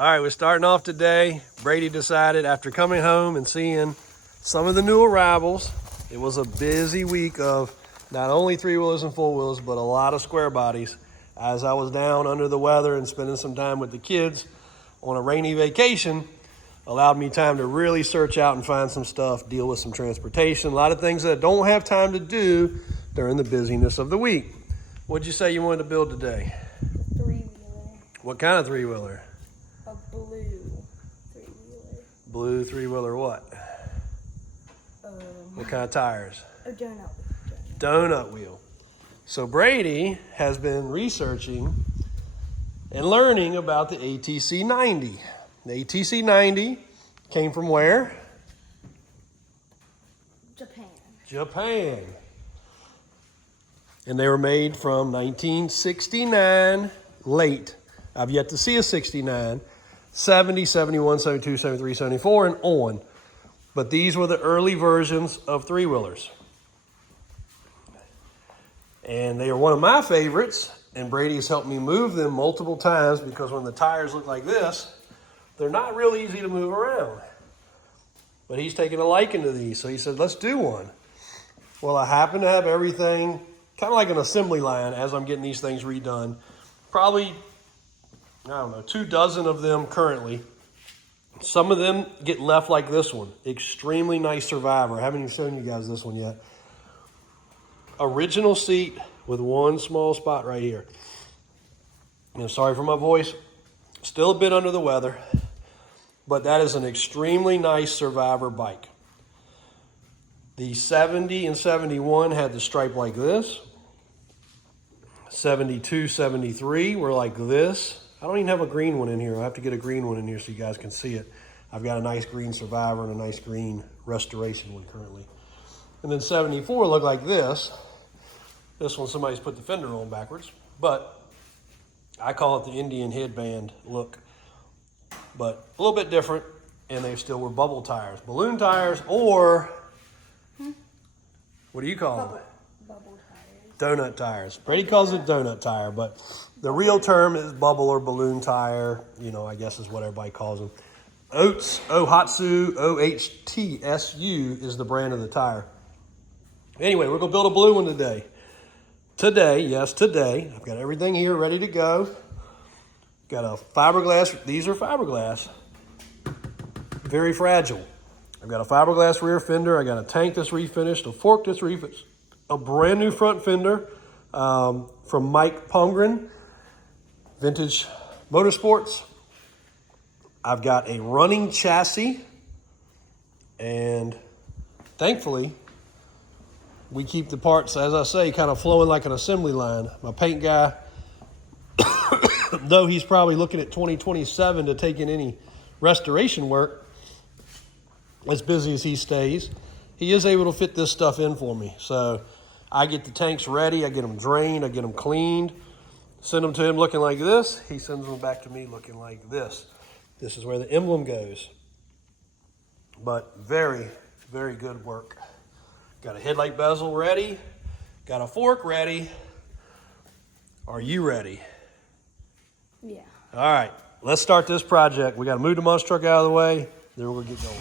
All right, we're starting off today. Brady decided after coming home and seeing some of the new arrivals, it was a busy week of not only three-wheelers and four-wheelers, but a lot of square bodies. As I was down under the weather and spending some time with the kids on a rainy vacation, allowed me time to really search out and find some stuff, deal with some transportation, a lot of things that I don't have time to do during the busyness of the week. What'd you say you wanted to build today? Three-wheeler. What kind of three-wheeler? A blue three-wheeler. Blue three-wheeler what? What kind of tires? A donut. Donut wheel. So Brady has been researching and learning about the ATC90. The ATC90 came from where? Japan. And they were made from 1969 late. I've yet to see a 69, 70, 71, 72, 73, 74, and on. But these were the early versions of three-wheelers. And they are one of my favorites, and Brady has helped me move them multiple times because when the tires look like this, they're not real easy to move around. But he's taken a liking to these, so he said, let's do one. Well, I happen to have everything kind of like an assembly line as I'm getting these things redone. Probably, 24 of them currently. Some of them get left like this one. Extremely nice Survivor. I haven't even shown you guys this one yet. Original seat with one small spot right here. And sorry for my voice. Still a bit under the weather. But that is an extremely nice Survivor bike. The 70 and 71 had the stripe like this. 72, 73 were like this. I don't even have a green one in here. I'll have to get a green one in here so you guys can see it. I've got a nice green Survivor and a nice green Restoration one currently. And then 74 look like this. This one somebody's put the fender on backwards, but I call it the Indian headband look. But a little bit different, and they still were bubble tires. Balloon tires, or what do you call them? Bubble tires. Donut tires. Brady calls it donut tire, but the real term is bubble or balloon tire, I guess is what everybody calls them. Ohatsu, OHTSU is the brand of the tire. Anyway, we're going to build a blue one today. Today, I've got everything here ready to go. Got a fiberglass. These are fiberglass. Very fragile. I've got a fiberglass rear fender. I got a tank that's refinished, a fork that's refinished, a brand new front fender from Mike Pongren, Vintage Motorsports. I've got a running chassis, and thankfully, we keep the parts, as I say, kind of flowing like an assembly line. My paint guy, though he's probably looking at 2027 to take in any restoration work, as busy as he stays, he is able to fit this stuff in for me. So I get the tanks ready, I get them drained, I get them cleaned, send them to him looking like this. He sends them back to me looking like this. This is where the emblem goes. But very, very good work. Got a headlight bezel ready. Got a fork ready. Are you ready? Yeah. All right, let's start this project. We got to move the monster truck out of the way, then we're going to get going.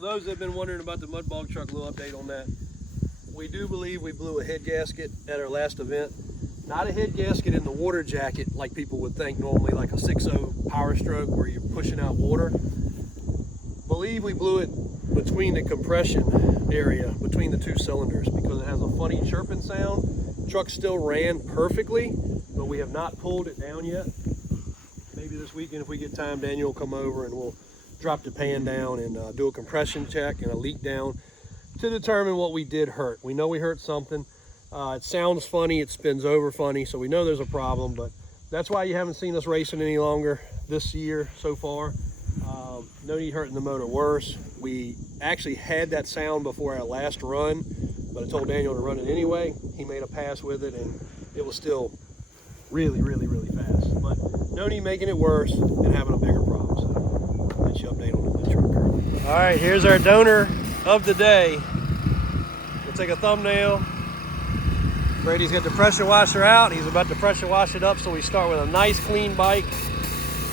Those that have been wondering about the mud bog truck, a little update on that. We do believe we blew a head gasket at our last event. Not a head gasket in the water jacket like people would think normally, like a 6.0 Power Stroke where you're pushing out water. Believe we blew it between the compression area, between the two cylinders, because it has a funny chirping sound. Truck still ran perfectly, but we have not pulled it down yet. Maybe this weekend if we get time, Daniel will come over and we'll drop the pan down and do a compression check and a leak down to determine what we did hurt. We know we hurt something. It sounds funny, it spins over funny, so we know there's a problem, but that's why you haven't seen us racing any longer this year so far. No need hurting the motor worse. We actually had that sound before our last run, but I told Daniel to run it anyway. He made a pass with it, and it was still really, really, really fast. But no need making it worse and having a bigger problem. So I'll let you update on the truck curve. All right, here's our donor of the day. We'll take a thumbnail. Brady's got the pressure washer out. He's about to pressure wash it up, so we start with a nice clean bike.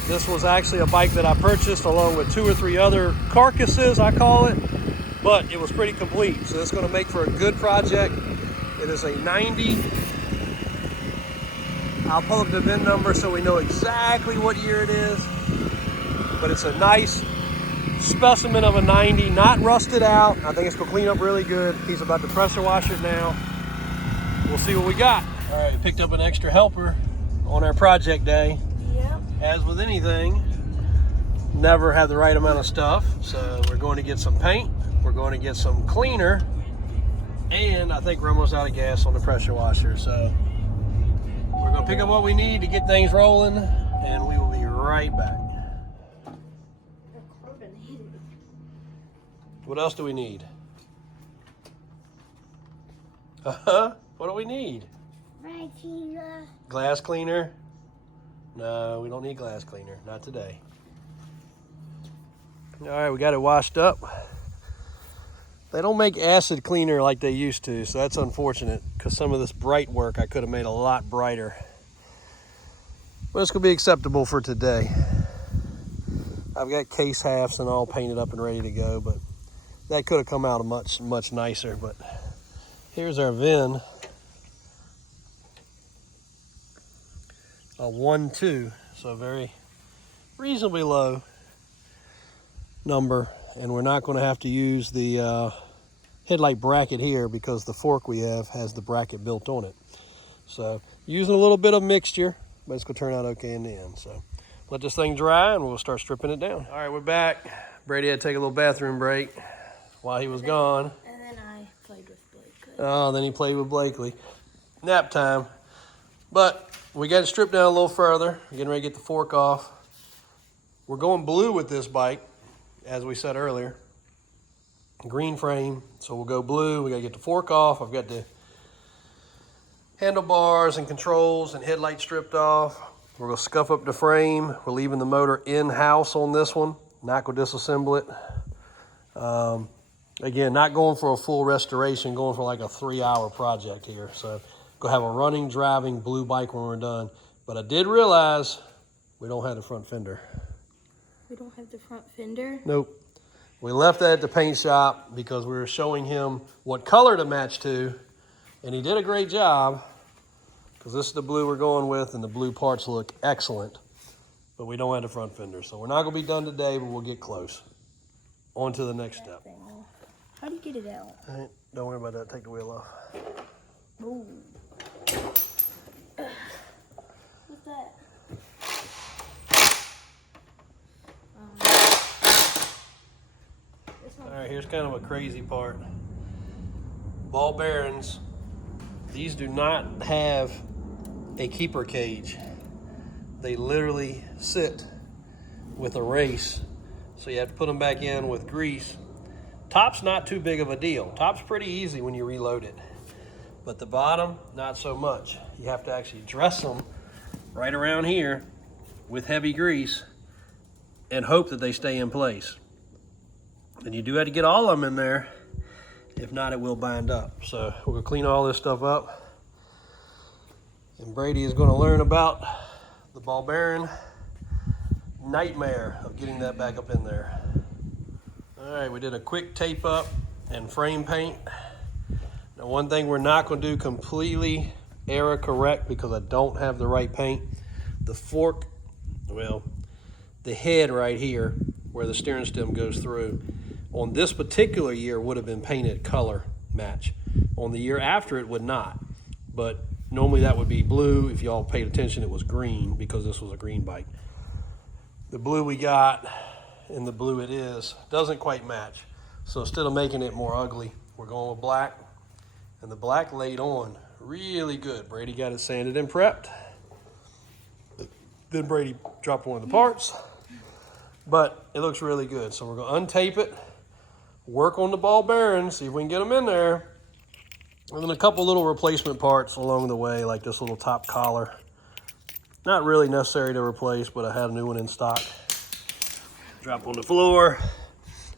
This was actually a bike that I purchased along with 2 or 3 other carcasses, I call it, but it was pretty complete. So it's gonna make for a good project. It is a 90. I'll pull up the VIN number so we know exactly what year it is, but it's a nice specimen of a 90, not rusted out. I think it's gonna clean up really good. He's about to pressure wash it now. We'll see what we got. All right, picked up an extra helper on our project day. Yep. As with anything, never have the right amount of stuff. So we're going to get some paint, we're going to get some cleaner, and I think we're almost out of gas on the pressure washer. So we're going to pick up what we need to get things rolling, and we will be right back. What else do we need? What do we need? Glass cleaner? No, we don't need glass cleaner. Not today. All right, we got it washed up. They don't make acid cleaner like they used to, so that's unfortunate, because some of this bright work I could have made a lot brighter. But it's going to be acceptable for today. I've got case halves and all painted up and ready to go, but that could have come out much, much nicer. But here's our VIN. A 1-2, so very reasonably low number, and we're not going to have to use the headlight bracket here because the fork we have has the bracket built on it. So using a little bit of mixture, but it's going to turn out okay in the end. So let this thing dry and we'll start stripping it down. All right, we're back. Brady had to take a little bathroom break while he was gone. And then I played with Blakely. Oh, then he played with Blakely. Nap time. But we got it stripped down a little further. Getting ready to get the fork off. We're going blue with this bike, as we said earlier. Green frame, so we'll go blue. We got to get the fork off. I've got the handlebars and controls and headlight stripped off. We're going to scuff up the frame. We're leaving the motor in-house on this one. Not going to disassemble it. Again, not going for a full restoration, going for like a 3-hour project here. So go have a running, driving blue bike when we're done. But I did realize we don't have the front fender. We don't have the front fender? Nope. We left that at the paint shop because we were showing him what color to match to, and he did a great job because this is the blue we're going with, and the blue parts look excellent, but we don't have the front fender. So we're not going to be done today, but we'll get close. On to the next step. How do you get it out? All right, don't worry about that. Take the wheel off. Ooh. What's that? All right, here's kind of a crazy part. Ball bearings, these do not have a keeper cage. They literally sit with a race, so you have to put them back in with grease. Top's not too big of a deal. Top's pretty easy when you reload it, but the bottom, not so much. You have to actually dress them right around here with heavy grease and hope that they stay in place. And you do have to get all of them in there. If not, it will bind up. So we're gonna clean all this stuff up. And Brady is gonna learn about the ball bearing nightmare of getting that back up in there. All right, we did a quick tape up and frame paint. Now, one thing we're not gonna do completely error correct because I don't have the right paint. The fork, well, the head right here where the steering stem goes through, on this particular year would have been painted color match. On the year after it would not, but normally that would be blue. If y'all paid attention, it was green because this was a green bike. The blue we got and the blue it is doesn't quite match. So instead of making it more ugly, we're going with black, and the black laid on really good. Brady got it sanded and prepped. Then Brady dropped one of the parts. But it looks really good. So we're going to untape it, work on the ball bearings, see if we can get them in there. And then a couple little replacement parts along the way, like this little top collar. Not really necessary to replace, but I had a new one in stock. Drop on the floor.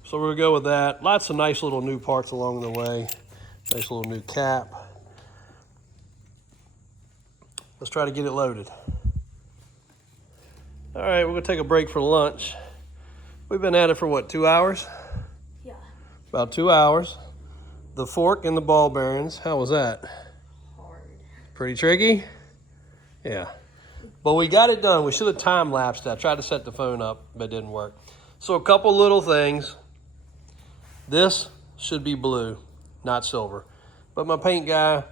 So we're going to go with that. Lots of nice little new parts along the way. Nice little new cap. Let's try to get it loaded. All right, we're going to take a break for lunch. We've been at it for what, 2 hours? Yeah. About 2 hours. The fork and the ball bearings, how was that? Hard. Pretty tricky? Yeah. But we got it done. We should have time-lapsed that. I tried to set the phone up, but it didn't work. So a couple little things. This should be blue, not silver. But my paint guy,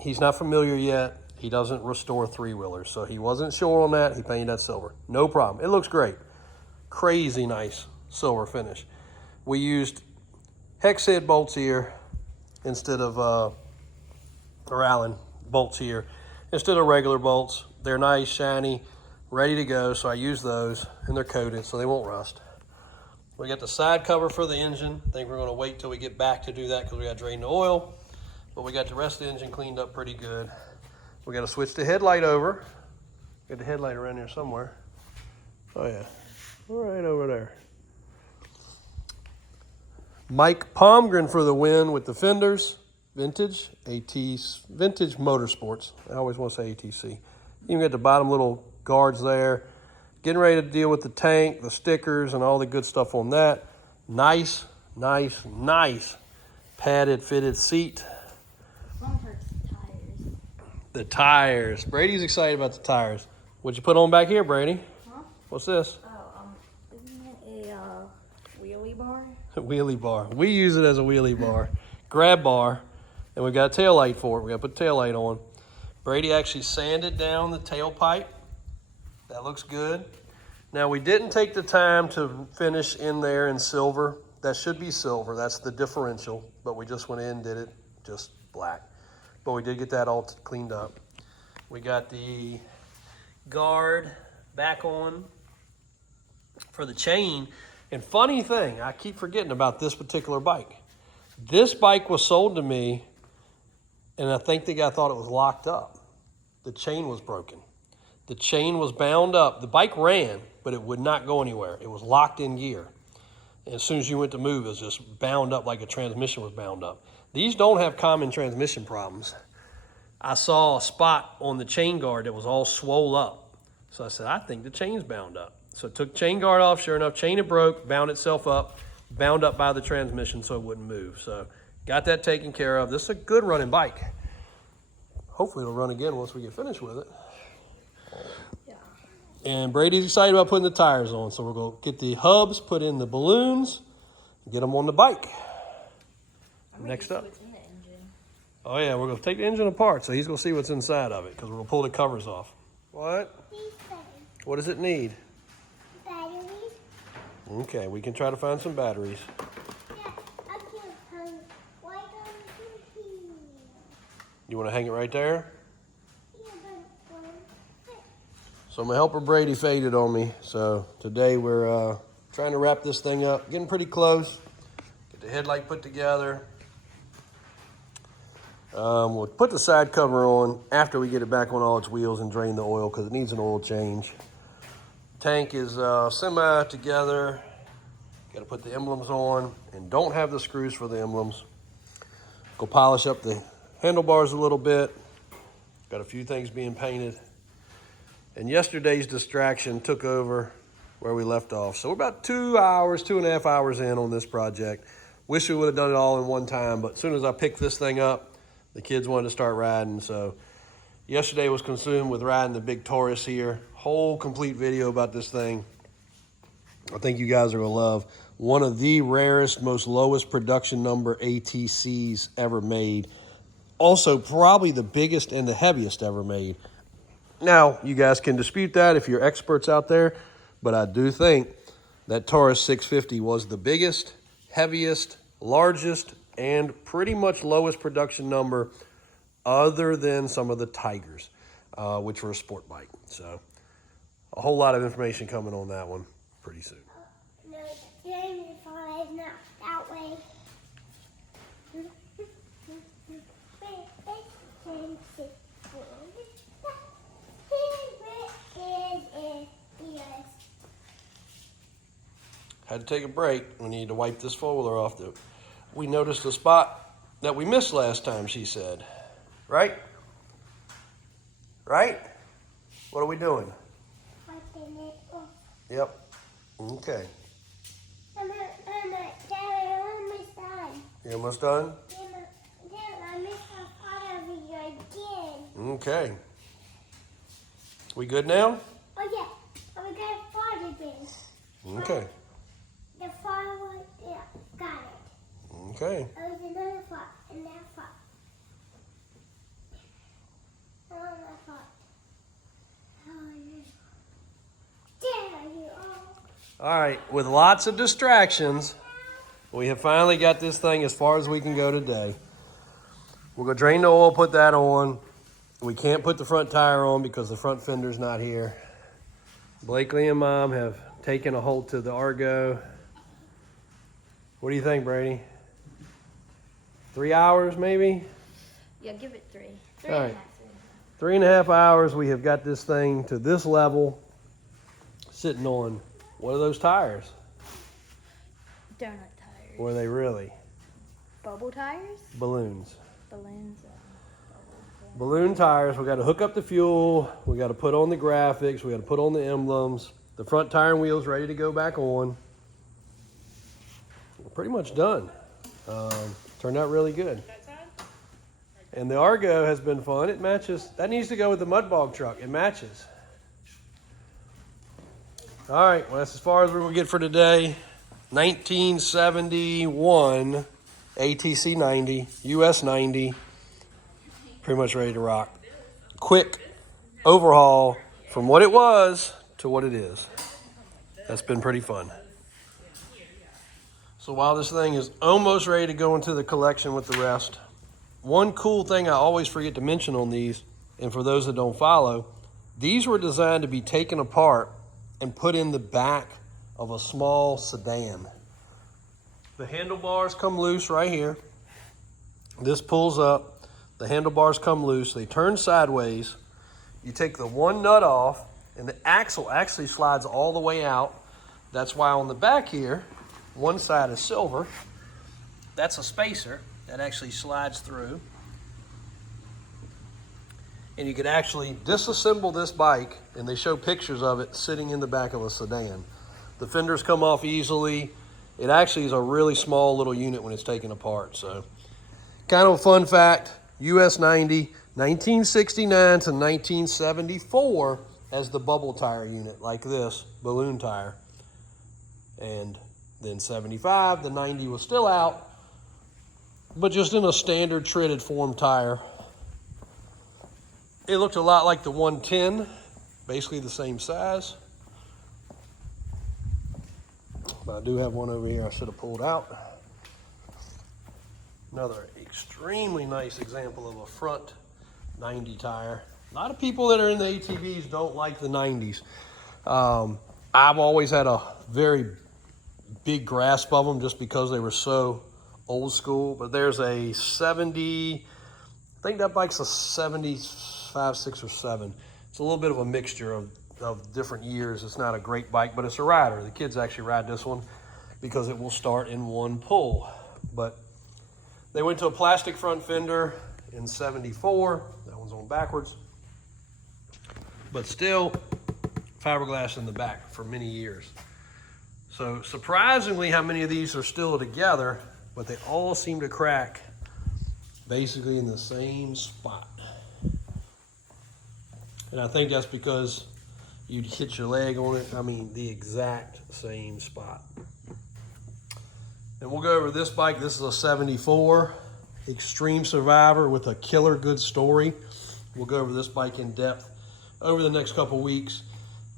he's not familiar yet. He doesn't restore three-wheelers, so he wasn't sure on that. He painted that silver. No problem. It looks great. Crazy nice silver finish. We used hex head bolts here instead of, or Allen bolts here instead of regular bolts. They're nice, shiny, ready to go, so I use those, and they're coated so they won't rust. We got the side cover for the engine. I think we're gonna wait till we get back to do that because we gotta drain the oil, but we got the rest of the engine cleaned up pretty good. We gotta switch the headlight over. Got the headlight around here somewhere. Oh yeah, right over there. Mike Palmgren for the win with the fenders. Vintage Motorsports. I always want to say ATC. Even got the bottom little guards there. Getting ready to deal with the tank, the stickers, and all the good stuff on that. Nice, nice, nice padded fitted seat. Mom hurts the tires. The tires. Brady's excited about the tires. What'd you put on back here, Brady? Huh? What's this? Oh, isn't it a wheelie bar? Wheelie bar. We use it as a wheelie bar. Grab bar. And we've got a tail light for it. We got to put the tail light on. Brady actually sanded down the tailpipe. That looks good. Now, we didn't take the time to finish in there in silver. That should be silver. That's the differential. But we just went in and did it just black. But we did get that all cleaned up. We got the guard back on for the chain. And funny thing, I keep forgetting about this particular bike. This bike was sold to me, and I think the guy thought it was locked up. The chain was broken. The chain was bound up. The bike ran, but it would not go anywhere. It was locked in gear. And as soon as you went to move, it was just bound up like a transmission was bound up. These don't have common transmission problems. I saw a spot on the chain guard that was all swole up. So I said, I think the chain's bound up. So I took chain guard off. Sure enough, chain had broke, bound itself up, bound up by the transmission so it wouldn't move. So got that taken care of. This is a good running bike. Hopefully it'll run again once we get finished with it. Yeah. And Brady's excited about putting the tires on. So we're going to get the hubs, put in the balloons, and get them on the bike. Next up. What's in the engine. Oh yeah, we're going to take the engine apart. So he's going to see what's inside of it because we're going to pull the covers off. What? What does it need? Batteries? Okay, we can try to find some batteries. Yeah, I can't find. Why don't you here? You want to hang it right there? Yeah, but So my helper Brady faded on me. So today we're trying to wrap this thing up. Getting pretty close. Get the headlight put together. We'll put the side cover on after we get it back on all its wheels and drain the oil because it needs an oil change. Tank is semi together. Got to put the emblems on and don't have the screws for the emblems. Go polish up the handlebars a little bit. Got a few things being painted. And yesterday's distraction took over where we left off. So we're about 2 hours, 2.5 hours in on this project. Wish we would have done it all in one time, but as soon as I picked this thing up, the kids wanted to start riding. So yesterday was consumed with riding the big Taurus here. Whole complete video about this thing. I think you guys are gonna love. One of the rarest, most lowest production number ATCs ever made. Also probably the biggest and the heaviest ever made. Now, you guys can dispute that if you're experts out there, but I do think that Taurus 650 was the biggest, heaviest, largest, and pretty much lowest production number other than some of the Tigers, which were a sport bike. So a whole lot of information coming on that one pretty soon. No, the drain is not that way. Had to take a break. We need to wipe this four-wheeler off. We noticed a spot that we missed last time, she said. Right? Right? What are we doing? Wiping it off. Yep. Okay. I'm almost done. You almost done? I missed a part of it again. Okay. We good now? Oh yeah, we got a part again. Okay. The far one, yeah, got it. Okay. Oh, there's another part, and that part. Another part. Oh, there you are. All right. With lots of distractions, we have finally got this thing as far as we can go today. We're going to drain the oil, put that on. We can't put the front tire on because the front fender's not here. Blakely and Mom have taken a hold to the Argo. What do you think, Brady? 3 hours, maybe? Yeah, give it 3. All right. 3.5 hours, we have got this thing to this level, sitting on, what are those tires? Donut tires. Were they really? Bubble tires? Balloons. Balloons. Balloon tires. We got to hook up the fuel. We got to put on the graphics. We got to put on the emblems. The front tire and wheels ready to go back on. We're pretty much done. Turned out really good. And the Argo has been fun. It matches. That needs to go with the mud bog truck. It matches. All right. Well, that's as far as we're going to get for today. 1971 ATC 90, US 90. Pretty much ready to rock. Quick overhaul from what it was to what it is. That's been pretty fun. So while this thing is almost ready to go into the collection with the rest, one cool thing I always forget to mention on these, and for those that don't follow, these were designed to be taken apart and put in the back of a small sedan. The handlebars come loose right here. This pulls up. The handlebars come loose. They turn sideways. You take the one nut off, and the axle actually slides all the way out. That's why on the back here, one side is silver. That's a spacer that actually slides through. And you can actually disassemble this bike, and they show pictures of it sitting in the back of a sedan. The fenders come off easily. It actually is a really small little unit when it's taken apart. So kind of a fun fact. US 90, 1969 to 1974 as the bubble tire unit, like this, balloon tire. And then 75, the 90 was still out, but just in a standard treaded form tire. It looked a lot like the 110, basically the same size. But I do have one over here I should have pulled out. Another extremely nice example of a front 90 tire. A lot of people that are in the ATVs don't like the 90s. I've always had a very big grasp of them just because they were so old school. But there's a 70, I think that bike's a 75, 6, or 7. It's a little bit of a mixture of different years. It's not a great bike, but it's a rider. The kids actually ride this one because it will start in one pull. But they went to a plastic front fender in 74. That one's on backwards. But still, fiberglass in the back for many years. So surprisingly how many of these are still together, but they all seem to crack basically in the same spot. And I think that's because you'd hit your leg on it. I mean, the exact same spot. And we'll go over this bike. This is a 74 Extreme Survivor with a killer good story. We'll go over this bike in depth over the next couple weeks.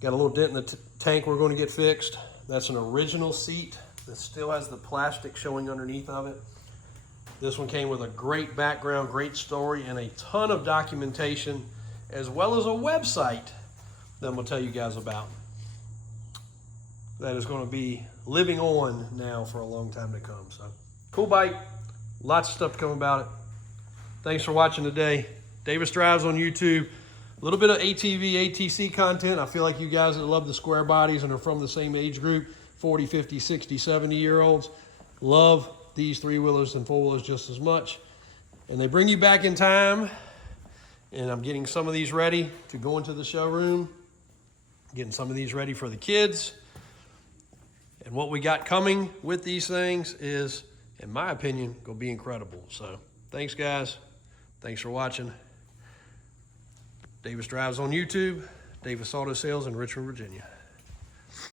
Got a little dent in the tank we're going to get fixed. That's an original seat that still has the plastic showing underneath of it. This one came with a great background, great story, and a ton of documentation, as well as a website that I'm going to tell you guys about. That is going to be living on now for a long time to come. So, cool bike. Lots of stuff to come about it. Thanks for watching today. Davis Drives on YouTube. A little bit of ATV, ATC content. I feel like you guys that love the square bodies and are from the same age group, 40, 50, 60, 70-year-olds, love these three-wheelers and four-wheelers just as much. And they bring you back in time. And I'm getting some of these ready to go into the showroom. Getting some of these ready for the kids. And what we got coming with these things is, in my opinion, going to be incredible. So, thanks, guys. Thanks for watching. Davis Drives on YouTube, Davis Auto Sales in Richmond, Virginia.